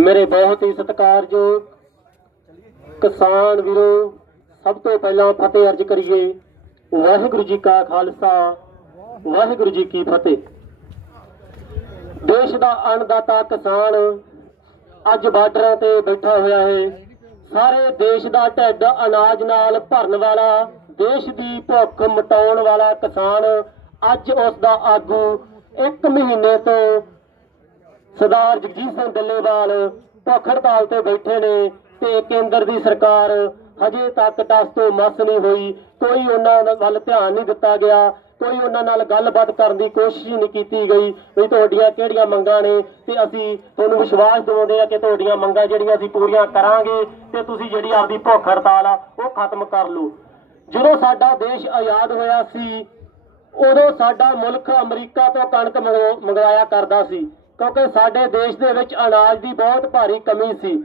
ਮੇਰੇ ਬਹੁਤ ਹੀ ਸਤਿਕਾਰਯੋਗ ਕਿਸਾਨ ਵੀਰੋ, ਸਭ ਤੋਂ ਪਹਿਲਾਂ ਫਤਿਹ ਅਰਜ ਕਰੀਏ, ਵਾਹਿਗੁਰੂ ਜੀ ਕਾ ਖਾਲਸਾ, ਵਾਹਿਗੁਰੂ ਜੀ ਕੀ ਫਤਿਹ। ਦੇਸ਼ ਦਾ ਅੰਨਦਾਤਾ ਕਿਸਾਨ ਅੱਜ ਬਾਰਡਰਾਂ ਤੇ ਬੈਠਾ ਹੋਇਆ ਹੈ। ਸਾਰੇ ਦੇਸ਼ ਦਾ ਢਿੱਡ ਅਨਾਜ ਨਾਲ ਭਰਨ ਵਾਲਾ, ਦੇਸ਼ ਦੀ ਭੁੱਖ ਮਟਾਉਣ ਵਾਲਾ ਕਿਸਾਨ ਅੱਜ ਉਸ ਦਾ ਆਗੂ ਇੱਕ ਮਹੀਨੇ ਤੋਂ ਸਰਦਾਰ ਜਗਜੀਤ ਸਿੰਘ ਡੱਲੇਵਾਲ ਭੁੱਖ ਹੜਤਾਲ ਤੇ ਬੈਠੇ ਨੇ ਤੇ ਕੇਂਦਰ ਦੀ ਸਰਕਾਰ ਹਜੇ ਤੱਕ ਟਸ ਤੋਂ ਮਸ ਨਹੀਂ ਹੋਈ, ਕੋਈ ਉਹਨਾਂ ਵੱਲ ਧਿਆਨ ਨਹੀਂ ਦਿੱਤਾ ਗਿਆ, ਕੋਈ ਉਹਨਾਂ ਨਾਲ ਗੱਲਬਾਤ ਕਰਨ ਦੀ ਕੋਸ਼ਿਸ਼ ਹੀ ਨਹੀਂ ਕੀਤੀ ਗਈ ਵੀ ਤੁਹਾਡੀਆਂ ਕਿਹੜੀਆਂ ਮੰਗਾਂ ਨੇ ਤੇ ਅਸੀਂ ਤੁਹਾਨੂੰ ਵਿਸ਼ਵਾਸ ਦਿਵਾਉਂਦੇ ਆ ਕਿ ਤੁਹਾਡੀਆਂ ਮੰਗਾਂ ਜਿਹੜੀਆਂ ਅਸੀਂ ਪੂਰੀਆਂ ਕਰਾਂਗੇ ਤੇ ਤੁਸੀਂ ਜਿਹੜੀ ਆਪਦੀ ਭੁੱਖ ਹੜਤਾਲ ਆ, ਉਹ ਖਤਮ ਕਰ ਲਓ। ਜਦੋਂ ਸਾਡਾ ਦੇਸ਼ ਆਜ਼ਾਦ ਹੋਇਆ ਸੀ, ਉਦੋਂ ਸਾਡਾ ਮੁਲਕ ਅਮਰੀਕਾ ਤੋਂ ਕਣਕ ਮੰਗਵਾ- ਮੰਗਵਾਇਆ ਕਰਦਾ ਸੀ। ਕਿਉਂਕਿ ਸਾਡੇ ਦੇਸ਼ ਦੇ ਵਿੱਚ ਅਨਾਜ ਦੀ ਬਹੁਤ ਭਾਰੀ ਕਮੀ ਸੀ।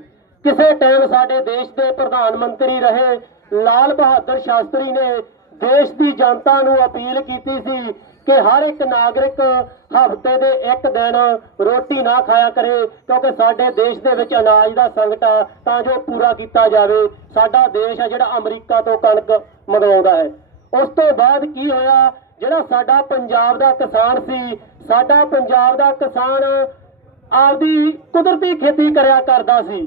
ਕਿਸੇ ਟਾਈਮ ਸਾਡੇ ਦੇਸ਼ ਦੇ ਪ੍ਰਧਾਨ ਮੰਤਰੀ ਰਹੇ, ਲਾਲ ਬਹਾਦਰ ਸ਼ਾਸਤਰੀ ਨੇ ਦੇਸ਼ ਦੀ ਜਨਤਾ ਨੂੰ ਅਪੀਲ ਕੀਤੀ ਸੀ ਕਿ ਹਰ ਇੱਕ ਨਾਗਰਿਕ ਹਫ਼ਤੇ ਦੇ ਇੱਕ ਦਿਨ ਰੋਟੀ ਨਾ ਖਾਇਆ ਕਰੇ, ਕਿਉਂਕਿ ਸਾਡੇ ਦੇਸ਼ ਦੇ ਵਿੱਚ ਅਨਾਜ ਦਾ ਸੰਕਟ ਆ, ਤਾਂ ਜੋ ਪੂਰਾ ਕੀਤਾ ਜਾਵੇ। ਸਾਡਾ ਦੇਸ਼ ਆ ਜਿਹੜਾ ਅਮਰੀਕਾ ਤੋਂ ਕਣਕ ਮੰਗਵਾਉਂਦਾ ਹੈ। ਉਸ ਤੋਂ ਬਾਅਦ ਕੀ ਹੋਇਆ? ਜਿਹੜਾ ਸਾਡਾ ਪੰਜਾਬ ਦਾ ਕਿਸਾਨ ਸੀ ਸਾਡਾ ਪੰਜਾਬ ਦਾ ਕਿਸਾਨ ਆਪਦੀ ਕੁਦਰਤੀ ਖੇਤੀ ਕਰਿਆ ਕਰਦਾ ਸੀ।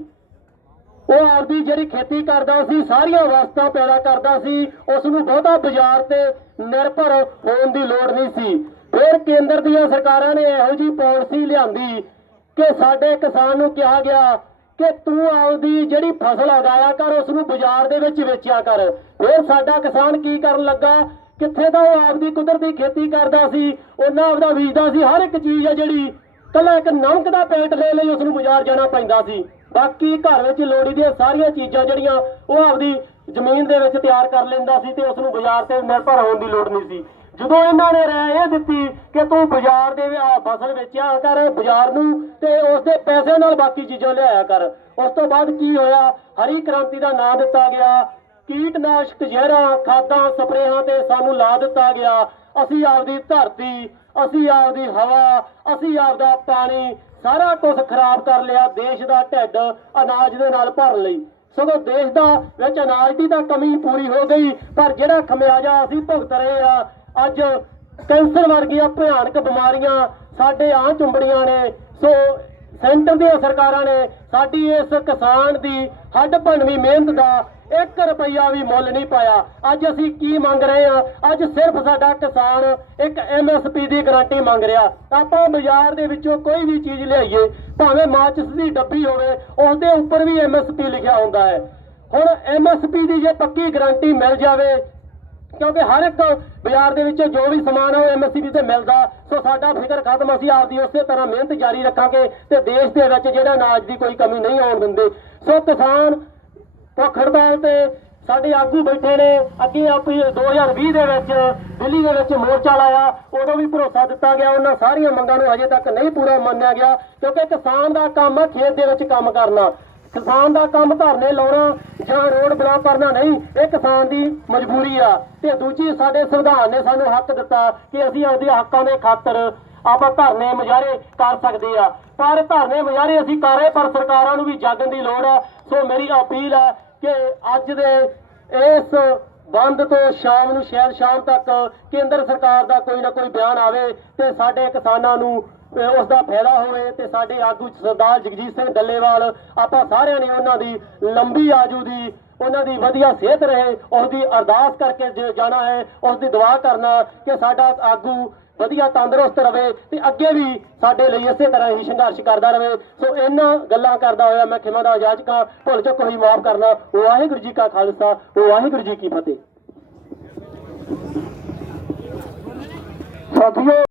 ਉਹ ਆਪਦੀ ਜਿਹੜੀ ਖੇਤੀ ਕਰਦਾ ਸੀ, ਸਾਰੀਆਂ ਵਸਤਾਂ ਪੈਦਾ ਕਰਦਾ ਸੀ ਉਸ ਨੂੰ ਬਹੁਤਾ ਬਾਜ਼ਾਰ ਤੇ ਨਿਰਭਰ ਹੋਣ ਦੀ ਲੋੜ ਨਹੀਂ ਸੀ। ਫਿਰ ਕੇਂਦਰ ਦੀਆਂ ਸਰਕਾਰਾਂ ਨੇ ਇਹੋ ਜੀ ਪਾਲਿਸੀ ਲਿਆਂਦੀ ਕਿ ਸਾਡੇ ਕਿਸਾਨ ਨੂੰ ਕਿਹਾ ਗਿਆ ਕਿ ਤੂੰ ਆਪਦੀ ਜਿਹੜੀ ਫਸਲ ਉਗਾਇਆ ਕਰ ਉਸ ਨੂੰ ਬਾਜ਼ਾਰ ਦੇ ਵਿੱਚ ਵੇਚਿਆ ਕਰ। ਫਿਰ ਸਾਡਾ ਕਿਸਾਨ ਕੀ ਕਰਨ ਲੱਗਾ? ਕਿੱਥੇ ਤਾਂ ਉਹ ਆਪਦੀ ਕੁਦਰਤੀ ਖੇਤੀ ਕਰਦਾ ਸੀ, ਉਹਨਾਂ ਆਪਦਾ ਬੀਜਦਾ ਸੀ, ਹਰ ਇੱਕ ਚੀਜ਼ ਆ ਜਿਹੜੀ ਕੱਲਾ ਇੱਕ ਨਮਕ ਦਾ ਪੈਕਟ ਲੈ ਲਈ ਉਸ ਨੂੰ ਬਾਜ਼ਾਰ ਜਾਣਾ ਪੈਂਦਾ ਸੀ। ਬਾਕੀ ਘਰ ਵਿੱਚ ਲੋੜੀ ਦੀਆਂ ਸਾਰੀਆਂ ਚੀਜ਼ਾਂ ਜਿਹੜੀਆਂ, ਉਹ ਆਪਦੀ ਜ਼ਮੀਨ ਦੇ ਵਿੱਚ ਤਿਆਰ ਕਰ ਲੈਂਦਾ ਸੀ ਤੇ ਉਸ ਨੂੰ ਬਾਜ਼ਾਰ ਤੇ ਨਿਰਭਰ ਹੋਣ ਦੀ ਲੋੜ ਨਹੀਂ ਸੀ। ਜਦੋਂ ਇਹਨਾਂ ਨੇ ਰਾਏ ਇਹ ਦਿੱਤੀ ਕਿ ਤੂੰ ਬਾਜ਼ਾਰ ਦੇ ਫਸਲ ਵੇਚਿਆ ਕਰ, ਬਾਜ਼ਾਰ ਨੂੰ ਤੇ ਉਸ ਦੇ ਪੈਸੇ ਨਾਲ ਬਾਕੀ ਚੀਜ਼ਾਂ ਲਿਆਇਆ ਕਰ। ਉਸ ਤੋਂ ਬਾਅਦ ਕੀ ਹੋਇਆ? ਹਰੀ ਕ੍ਰਾਂਤੀ ਦਾ ਨਾਂ ਦਿੱਤਾ ਗਿਆ। ਕੀਟਨਾਸ਼ਕ ਜ਼ਹਿਰਾਂ, ਖਾਦਾਂ, ਸਪਰੇਹਾਂ ਤੇ ਸਾਨੂੰ ਲਾ ਦਿੱਤਾ ਗਿਆ। ਅਸੀਂ ਆਪਦੀ ਧਰਤੀ, ਅਸੀਂ ਆਪਦੀ ਹਵਾ, ਅਸੀਂ ਆਪਦਾ ਪਾਣੀ, ਸਾਰਾ ਕੁਝ ਖਰਾਬ ਕਰ ਲਿਆ ਦੇਸ਼ ਦਾ ਢਿੱਡ ਅਨਾਜ ਦੇ ਨਾਲ ਭਰਨ ਲਈ। ਸਗੋਂ ਦੇਸ਼ ਦਾ ਵਿੱਚ ਅਨਾਜ ਦੀ ਤਾਂ ਕਮੀ ਪੂਰੀ ਹੋ ਗਈ, ਪਰ ਜਿਹੜਾ ਖਮਿਆਜਾ ਅਸੀਂ ਭੁਗਤ ਰਹੇ ਆ, ਅੱਜ ਕੈਂਸਰ ਵਰਗੀਆਂ ਭਿਆਨਕ ਬਿਮਾਰੀਆਂ ਸਾਡੇ ਆਂ ਚੁੰਬੜੀਆਂ ਨੇ। ਸੋ ਸੈਂਟਰ ਦੀਆਂ ਸਰਕਾਰਾਂ ਨੇ ਸਾਡੀ ਇਸ ਕਿਸਾਨ ਦੀ ਹੱਡ ਭੰਨਵੀਂ ਮਿਹਨਤ ਦਾ 1 ਰੁਪਈਆ ਵੀ ਮੁੱਲ ਨਹੀਂ ਪਾਇਆ। ਅੱਜ ਅਸੀਂ ਕੀ ਮੰਗ ਰਹੇ ਆ ਅੱਜ ਸਿਰਫ ਸਾਡਾ ਕਿਸਾਨ ਇੱਕ ਐਮਐਸਪੀ ਦੀ ਗਾਰੰਟੀ ਮੰਗ ਰਿਹਾ। ਆਪਾਂ ਬਾਜ਼ਾਰ ਦੇ ਵਿੱਚੋਂ ਕੋਈ ਵੀ ਚੀਜ਼ ਲਿਆਈਏ, ਭਾਵੇਂ ਮਾਚਿਸ ਦੀ ਡੱਬੀ ਹੋਵੇ ਉਸ ਦੇ ਉੱਪਰ ਵੀ ਐਮਐਸਪੀ ਲਿਖਿਆ ਹੁੰਦਾ ਹੈ। ਹੁਣ ਐਮਐਸਪੀ ਦੀ ਜੇ ਪੱਕੀ ਗਾਰੰਟੀ ਮਿਲ ਜਾਵੇ, ਕਿਉਂਕਿ ਹਰ ਇੱਕ ਬਾਜ਼ਾਰ ਦੇ ਵਿੱਚ ਜੋ ਵੀ ਸਮਾਨ ਹੈ ਉਹ ਐਮਐਸਪੀ ਤੇ ਮਿਲਦਾ, ਸੋ ਸਾਡਾ ਫਿਕਰ ਖਤਮ। ਅਸੀਂ ਆਪਦੀ ਉਸੇ ਤਰ੍ਹਾਂ ਮਿਹਨਤ ਜਾਰੀ ਰੱਖਾਂਗੇ ਤੇ ਦੇਸ਼ ਦੇ ਵਿੱਚ ਜਿਹੜਾ ਅਨਾਜ ਦੀ ਕੋਈ ਕਮੀ ਨਹੀਂ ਆਉਣ ਦਿੰਦੇ। ਸੋ ਕਿਸਾਨ ਭੁੱਖ ਹੜਤਾਲ ਤੇ ਸਾਡੇ ਆਗੂ ਬੈਠੇ ਨੇ। ਅੱਗੇ ਆਪੀ 2020 ਦੇ ਵਿੱਚ ਦਿੱਲੀ ਦੇ ਵਿੱਚ ਮੋਰਚਾ ਲਾਇਆ। ਉਦੋਂ ਵੀ ਭਰੋਸਾ ਦਿੱਤਾ ਗਿਆ। ਉਹਨਾਂ ਸਾਰੀਆਂ ਮੰਗਾਂ ਨੂੰ ਹਜੇ ਤੱਕ ਨਹੀਂ ਪੂਰਾ ਮੰਨਿਆ ਗਿਆ, ਕਿਉਂਕਿ ਕਿਸਾਨ ਦਾ ਕੰਮ ਹੈ ਖੇਤ ਦੇ ਵਿੱਚ ਕੰਮ ਕਰਨਾ। ਕਿਸਾਨ ਦਾ ਕੰਮ ਧਰਨੇ ਲਾਉਣਾ ਜਾਂ ਰੋਡ ਬਲਾਕ ਕਰਨਾ ਨਹੀਂ, ਇਹ ਕਿਸਾਨ ਦੀ ਮਜਬੂਰੀ ਆ। ਤੇ ਦੂਜੀ, ਸਾਡੇ ਸੰਵਿਧਾਨ ਨੇ ਸਾਨੂੰ ਹੱਕ ਦਿੱਤਾ ਕਿ ਅਸੀਂ ਆਪਦੇ ਹੱਕਾਂ ਦੇ ਖਾਤਰ ਆਪਾਂ ਧਰਨੇ ਮੁਜ਼ਾਹਰੇ ਕਰ ਸਕਦੇ ਆ। ਪਰ ਧਰਨੇ ਮੁਜ਼ਾਹਰੇ ਅਸੀਂ ਕਰ ਰਹੇ ਪਰ ਸਰਕਾਰਾਂ ਨੂੰ ਵੀ ਜਾਗਣ ਦੀ ਲੋੜ ਆ। ਸੋ ਮੇਰੀ ਅਪੀਲ ਹੈ ਕਿ ਅੱਜ ਦੇ ਇਸ ਬੰਦ ਤੋਂ ਸ਼ਾਮ ਨੂੰ ਸ਼ਾਇਦ ਸ਼ਾਮ ਤੱਕ ਕੇਂਦਰ ਸਰਕਾਰ ਦਾ ਕੋਈ ਨਾ ਕੋਈ ਬਿਆਨ ਆਵੇ ਤੇ ਸਾਡੇ ਕਿਸਾਨਾਂ ਨੂੰ ਅਹ, ਉਸ ਦਾ ਫਾਇਦਾ ਹੋਵੇ ਤੇ ਸਾਡੇ ਆਗੂ ਸਰਦਾਰ ਜਗਜੀਤ ਸਿੰਘ ਡੱਲੇਵਾਲ ਆਪਾਂ ਸਾਰਿਆਂ ਨੇ ਉਹਨਾਂ ਦੀ ਲੰਬੀ ਆਜੂ ਦੀ ਉਹਨਾਂ ਦੀ ਵਧੀਆ ਸਿਹਤ ਰਹੇ ਉਸ ਦੀ ਅਰਦਾਸ ਕਰਕੇ ਜ- ਜਾਣਾ ਹੈ ਉਸ ਦੀ ਦੁਆ ਕਰਨਾ ਕਿ ਸਾਡਾ ਆਗੂ ਵਧੀਆ ਤੰਦਰੁਸਤ ਰਵੇ ਤੇ ਅੱਗੇ ਵੀ ਸਾਡੇ ਲਈ ਇਸੇ ਤਰ੍ਹਾਂ ਹੀ ਸੰਘਰਸ਼ ਕਰਦਾ ਰਵੇ। ਸੋ ਇਹਨਾਂ ਗੱਲਾਂ ਕਰਦਾ ਹੋਇਆ ਮੈਂ ਖਿਮਾ ਦਾ ਜਾਜਕਾਂ ਭੁੱਲ ਚੁੱਕ ਹੋਈ ਮਾਫ ਕਰਨਾ। ਵਾਹਿਗੁਰੂ ਜੀ ਕਾ ਖਾਲਸਾ, ਵਾਹਿਗੁਰੂ ਜੀ ਕੀ ਫਤਿਹ। ਸਾਥੀਓ